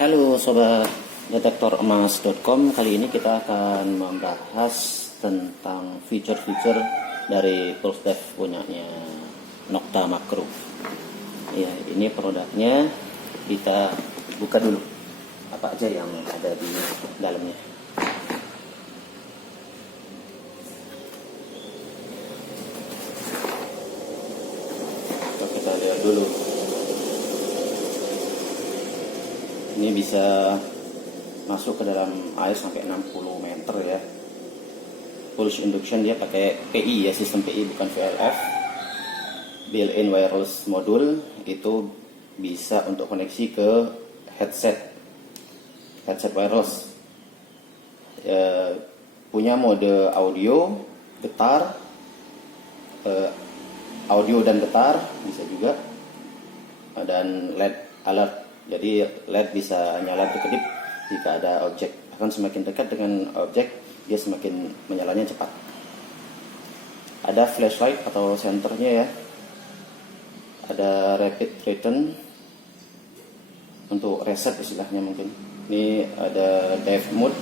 Halo sobat detektoremas.com. Kali ini kita akan membahas tentang fitur-fitur dari Pulse Dev punyanya Nokta Makro. Ya, ini produknya. Kita buka dulu apa aja yang ada di dalamnya. Kita lihat dulu. Ini bisa masuk ke dalam air sampai 60 meter ya. Pulse induction dia pakai PI ya, sistem PI bukan VLF. Built-in wireless module itu bisa untuk koneksi ke headset wireless. Punya mode audio, getar, audio dan getar bisa juga, dan LED alert. Jadi LED bisa nyala berkedip jika ada objek. Akan semakin dekat dengan objek, dia semakin menyalanya cepat. Ada flashlight atau senternya ya. Ada rapid return untuk reset istilahnya mungkin. Ini ada dive mode.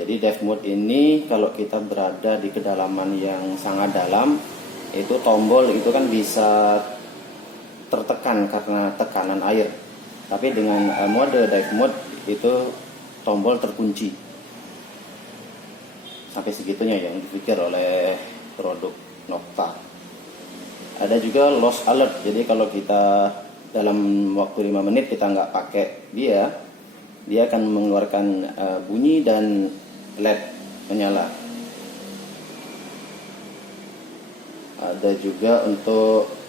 Jadi dive mode ini kalau kita berada di kedalaman yang sangat dalam, itu tombol itu kan bisa tertekan karena tekanan air. Tapi dengan mode dive mode itu tombol terkunci. Sampai segitunya yang dipikir oleh produk Nokta. Ada juga loss alert. Jadi kalau kita dalam waktu 5 menit kita nggak pakai dia akan mengeluarkan bunyi dan LED menyala. Ada juga untuk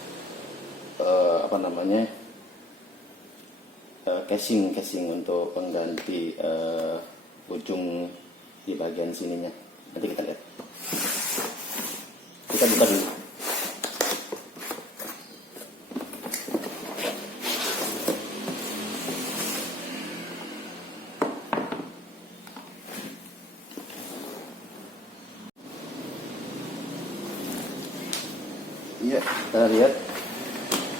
casing untuk pengganti ujung di bagian sininya. Nanti kita lihat. Kita buka dulu. Iya, kita lihat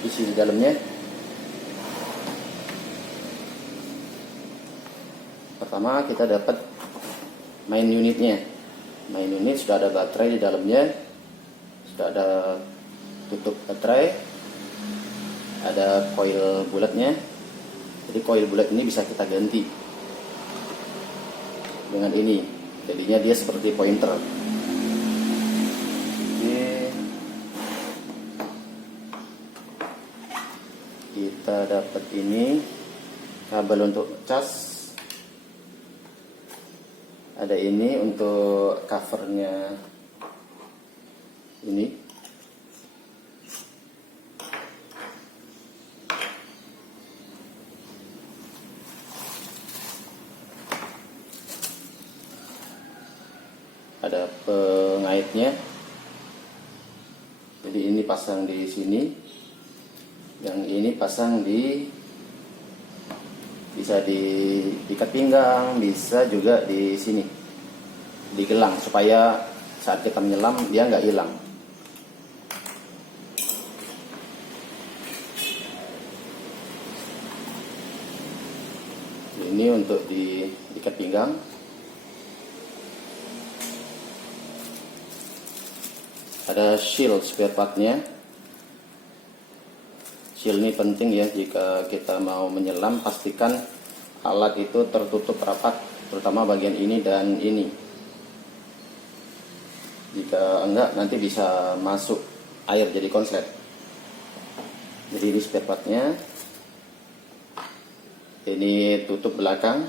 isi di dalamnya. Pertama kita dapat main unitnya. Main unit sudah ada baterai di dalamnya, sudah ada tutup baterai, ada coil bulatnya. Jadi coil bulat ini bisa kita ganti dengan ini. Jadinya dia seperti pointer. Kita dapat ini kabel untuk cas. Ada ini untuk covernya ini. Ada pengaitnya. Jadi ini pasang di sini. Yang ini pasang bisa diikat pinggang, bisa juga di sini digelang supaya saat kita menyelam dia nggak hilang. Ini untuk diikat pinggang. Ada shield spare partnya. Shield ini penting ya, jika kita mau menyelam pastikan alat itu tertutup rapat, terutama bagian ini dan ini. Jika enggak nanti bisa masuk air jadi konslet. Jadi ini spare partnya. Ini tutup belakang,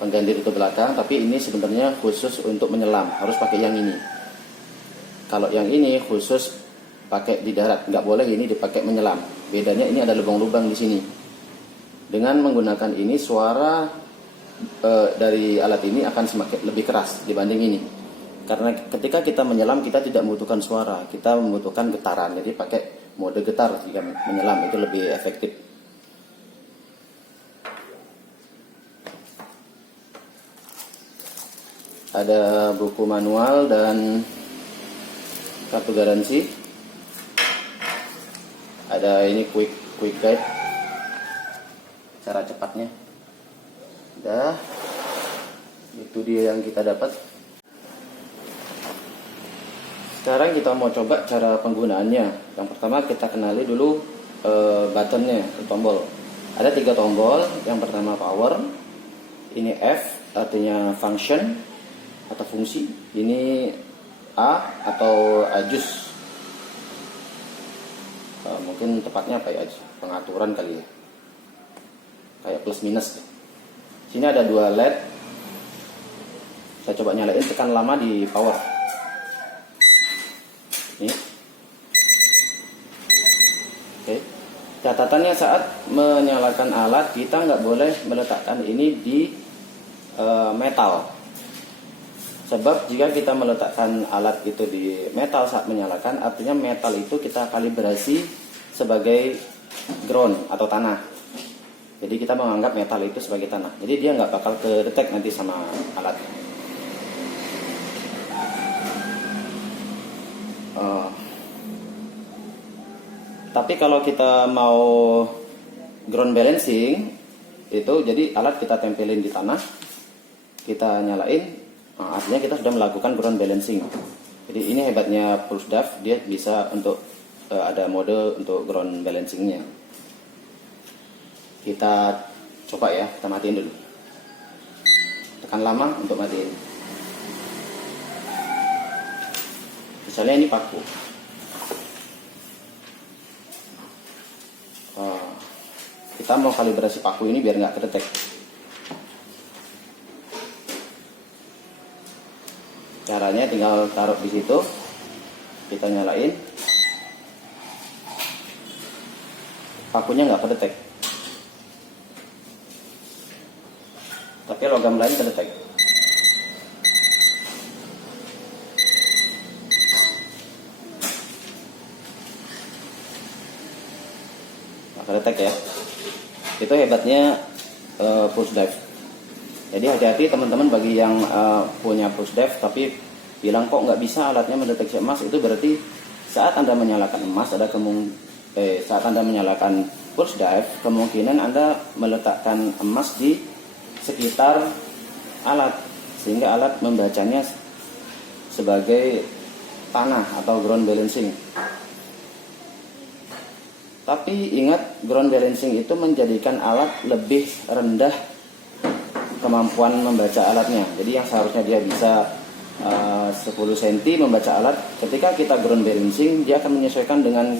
pengganti tutup belakang, tapi ini sebenarnya khusus untuk menyelam, harus pakai yang ini. Kalau yang ini khusus pakai di darat, nggak boleh ini dipakai menyelam. Bedanya ini ada lubang-lubang di sini. Dengan menggunakan ini suara dari alat ini akan semakin lebih keras dibanding ini. Karena ketika kita menyelam kita tidak membutuhkan suara, kita membutuhkan getaran. Jadi pakai mode getar jika menyelam itu lebih efektif. Ada buku manual dan kartu garansi. Ada ini quick guide cara cepatnya. Udah, itu dia yang kita dapat. Sekarang kita mau coba cara penggunaannya. Yang pertama kita kenali dulu buttonnya, tombol. Ada 3 tombol. Yang pertama power, ini F artinya function atau fungsi, ini A atau ajus. Mungkin tepatnya apa ya, pengaturan kali ya, kayak plus minus. Sini ada 2 LED. Saya coba nyalain, tekan lama di power. Ini. Oke. Catatannya saat menyalakan alat kita nggak boleh meletakkan ini di metal. Sebab jika kita meletakkan alat itu di metal saat menyalakan, artinya metal itu kita kalibrasi sebagai ground atau tanah. Jadi kita menganggap metal itu sebagai tanah. Jadi dia nggak bakal kedetek nanti sama alat. Tapi kalau kita mau ground balancing itu, jadi alat kita tempelin di tanah, kita nyalain, artinya kita sudah melakukan ground balancing. Jadi ini hebatnya Pulse DAF, dia bisa untuk ada mode untuk ground balancingnya. Kita coba ya, kita matiin dulu. Tekan lama untuk matiin. Misalnya ini paku. Kita mau kalibrasi paku ini biar nggak kedetek. Caranya tinggal taruh di situ, kita nyalain, pakunya nggak kedetek. Tapi logam lain kedetek. Nggak kedetek ya. Itu hebatnya Pulse DAF. Jadi hati-hati teman-teman bagi yang punya Pulse DAF tapi bilang kok nggak bisa alatnya mendeteksi emas, itu berarti saat Anda menyalakan emas saat Anda menyalakan Pulse DAF, kemungkinan Anda meletakkan emas di sekitar alat sehingga alat membacanya sebagai tanah atau ground balancing. Tapi ingat, ground balancing itu menjadikan alat lebih rendah kemampuan membaca alatnya. Jadi yang seharusnya dia bisa 10 cm membaca alat, ketika kita ground balancing dia akan menyesuaikan dengan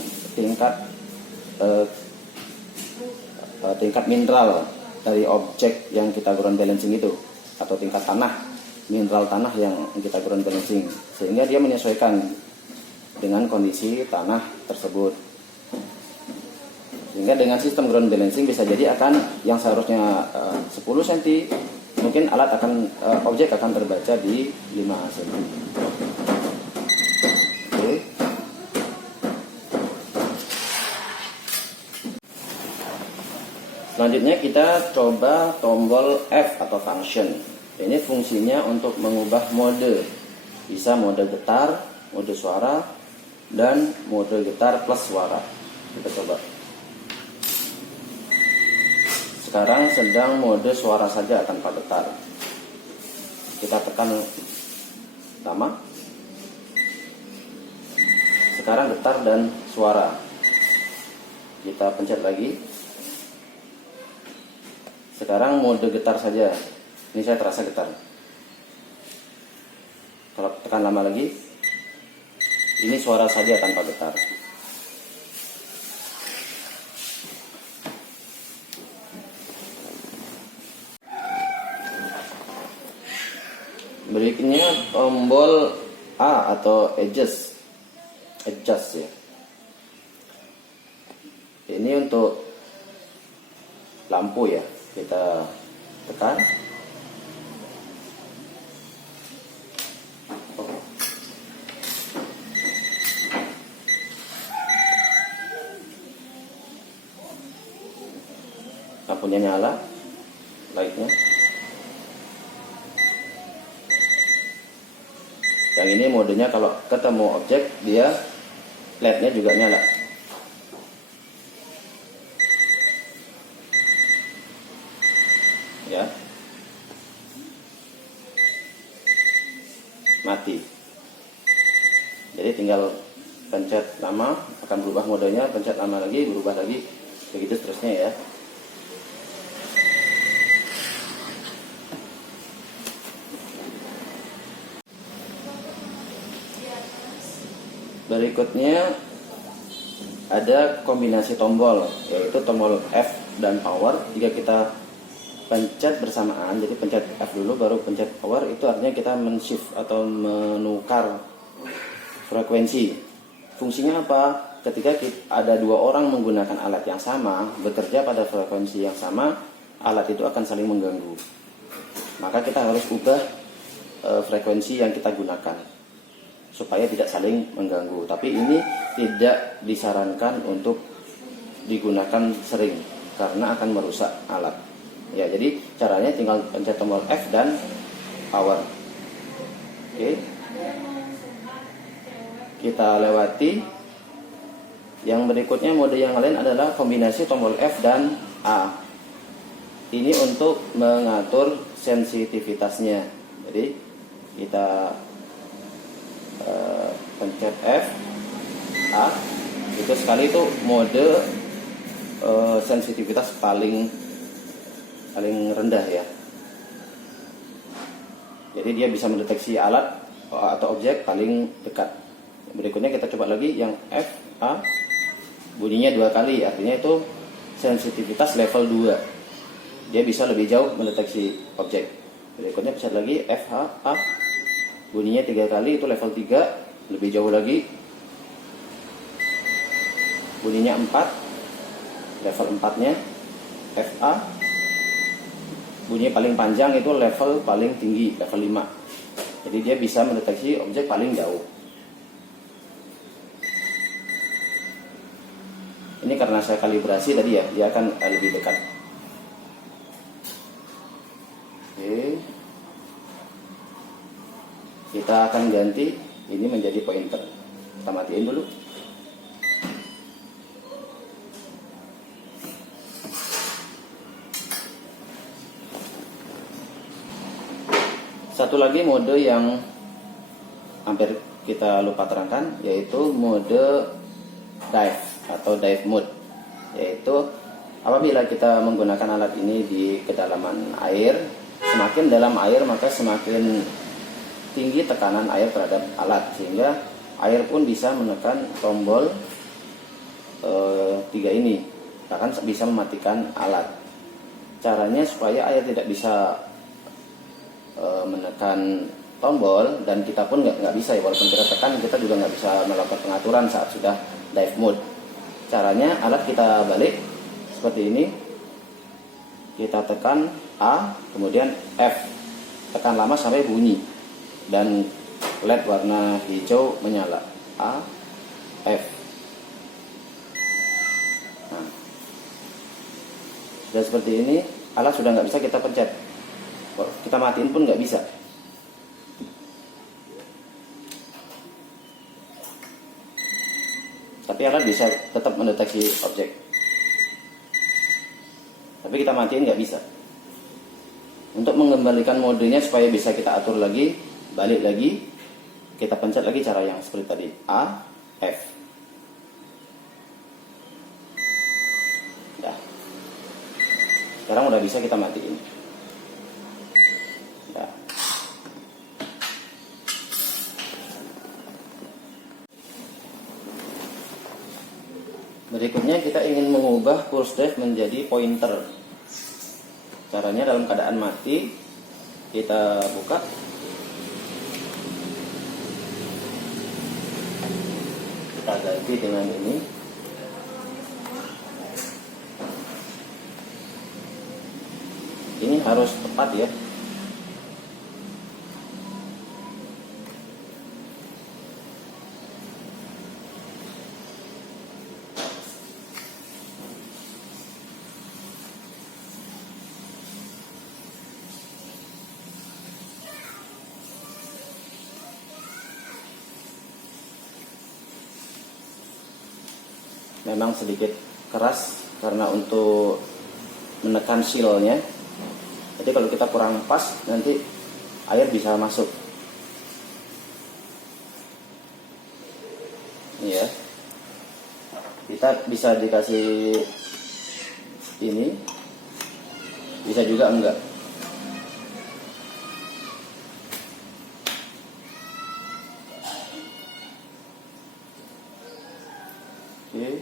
tingkat mineral dari objek yang kita ground balancing itu, atau tingkat tanah, mineral tanah yang kita ground balancing, sehingga dia menyesuaikan dengan kondisi tanah tersebut. Sehingga dengan sistem ground balancing bisa jadi akan yang seharusnya 10 cm, mungkin objek akan terbaca di 5 cm. Oke. Selanjutnya kita coba tombol F atau function. Ini fungsinya untuk mengubah mode. Bisa mode getar, mode suara, dan mode getar plus suara. Kita coba. Sekarang sedang mode suara saja tanpa getar. Kita tekan lama. Sekarang getar dan suara. Kita pencet lagi. Sekarang mode getar saja. Ini saya terasa getar. Kalau tekan lama lagi, ini suara saja tanpa getar. Berikutnya tombol A atau adjust ya. Ini untuk lampu ya. Kita tekan. Lampunya nyala, lightnya. Yang ini modenya kalau ketemu objek dia LED-nya juga nyala. ya. Mati. Jadi tinggal pencet lama, akan berubah modenya, pencet lama lagi, berubah lagi, begitu seterusnya ya. Berikutnya ada kombinasi tombol, yaitu tombol F dan power. Jika kita pencet bersamaan, jadi pencet F dulu baru pencet power, itu artinya kita men-shift atau menukar frekuensi. Fungsinya apa? Ketika ada dua orang menggunakan alat yang sama, bekerja pada frekuensi yang sama, alat itu akan saling mengganggu. Maka kita harus ubah frekuensi yang kita gunakan supaya tidak saling mengganggu. Tapi ini tidak disarankan untuk digunakan sering karena akan merusak alat. Ya, jadi caranya tinggal pencet tombol F dan power. Oke. Kita lewati. Yang berikutnya mode yang lain adalah kombinasi tombol F dan A. Ini untuk mengatur sensitivitasnya. Jadi kita pencet F, A, itu sekali itu mode sensitivitas paling rendah ya. Jadi dia bisa mendeteksi alat atau objek paling dekat. Berikutnya kita coba lagi yang F, A, bunyinya 2 kali, artinya itu sensitivitas level 2. Dia bisa lebih jauh mendeteksi objek. Berikutnya pencet lagi F, H, A, bunyinya 3 kali, itu level 3, lebih jauh lagi. Bunyinya 4, level 4-nya. F, A, bunyi paling panjang, itu level paling tinggi, level 5. Jadi dia bisa mendeteksi objek paling jauh. Ini karena saya kalibrasi tadi ya, dia akan lebih dekat. Oke. Kita akan ganti ini menjadi pointer. Kita matiin dulu. Satu lagi mode yang hampir kita lupa terangkan, yaitu mode dive atau dive mode. Yaitu apabila kita menggunakan alat ini di kedalaman air, semakin dalam air maka semakin tinggi tekanan air terhadap alat, sehingga air pun bisa menekan tombol 3 ini, bahkan bisa mematikan alat. Caranya supaya air tidak bisa menekan tombol, dan kita pun nggak bisa ya, walaupun kita tekan kita juga nggak bisa melakukan pengaturan saat sudah dive mode. Caranya alat kita balik seperti ini, kita tekan A, kemudian F, tekan lama sampai bunyi dan LED warna hijau menyala. A, F. Nah, sudah seperti ini, alat sudah nggak bisa kita pencet. Kita matiin pun nggak bisa. Tapi alat bisa tetap mendeteksi objek. Tapi kita matiin nggak bisa. Untuk mengembalikan modenya supaya bisa kita atur lagi, balik lagi, kita pencet lagi cara yang seperti tadi, A, F. Dah. Sekarang udah bisa kita matiin. Dah. Berikutnya kita ingin mengubah pulse drive menjadi pointer. Caranya dalam keadaan mati, kita buka. Kita ganti dengan ini. Ini harus tepat ya. Memang sedikit keras karena untuk menekan sealnya, Jadi kalau kita kurang pas, nanti air bisa masuk. Ya, kita bisa dikasih ini, bisa juga enggak. Oke.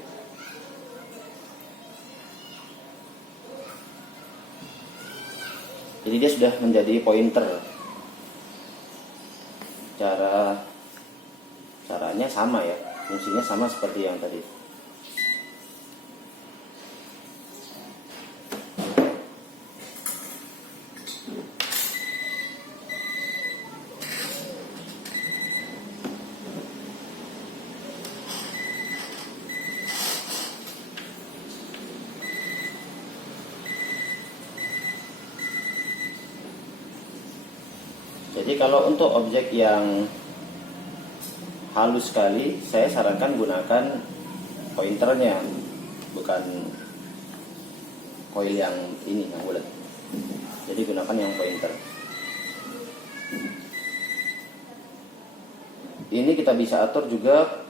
Jadi dia sudah menjadi pointer. Caranya sama ya, fungsinya sama seperti yang tadi. Jadi kalau untuk objek yang halus sekali, saya sarankan gunakan pointernya, bukan coil yang ini yang bulat. Jadi gunakan yang pointer. Ini kita bisa atur juga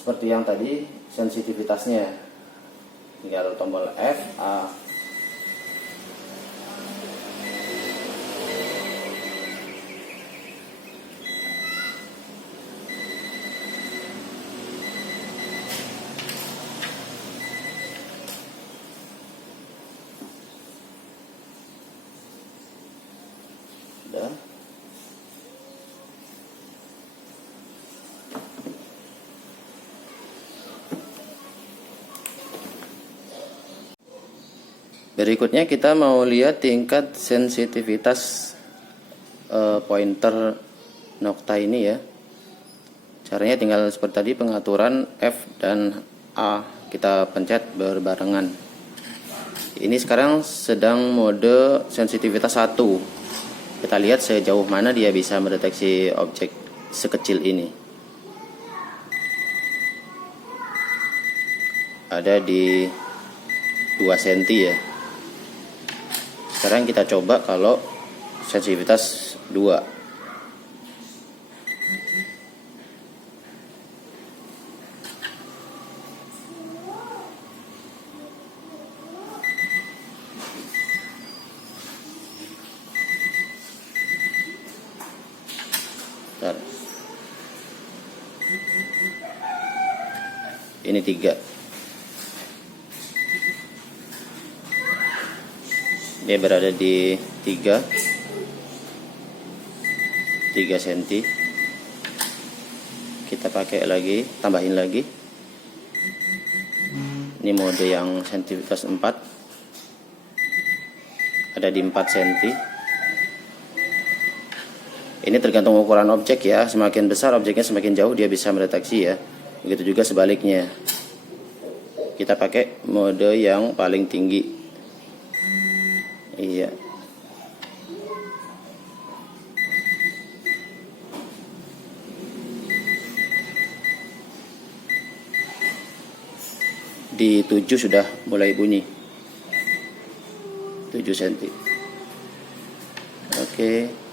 seperti yang tadi, sensitivitasnya. Tinggal tombol F, A. Sudah. Berikutnya kita mau lihat tingkat sensitivitas pointer Nokta ini ya. Caranya tinggal seperti tadi, pengaturan F dan A kita pencet berbarengan. Ini sekarang sedang mode sensitivitas 1. Kita lihat sejauh mana dia bisa mendeteksi objek sekecil ini. Ada di 2 cm ya. Sekarang kita coba kalau sensitivitas 2. Bentar. Ini 3. Dia berada di 3 cm. Kita pakai lagi, tambahin lagi. Ini mode yang sensitivitas 4. Ada di 4 cm. Ini tergantung ukuran objek ya. Semakin besar objeknya, semakin jauh dia bisa mendeteksi ya. Begitu juga sebaliknya. Kita pakai mode yang paling tinggi. Iya. Di 7 sudah mulai bunyi. 7 cm. Oke.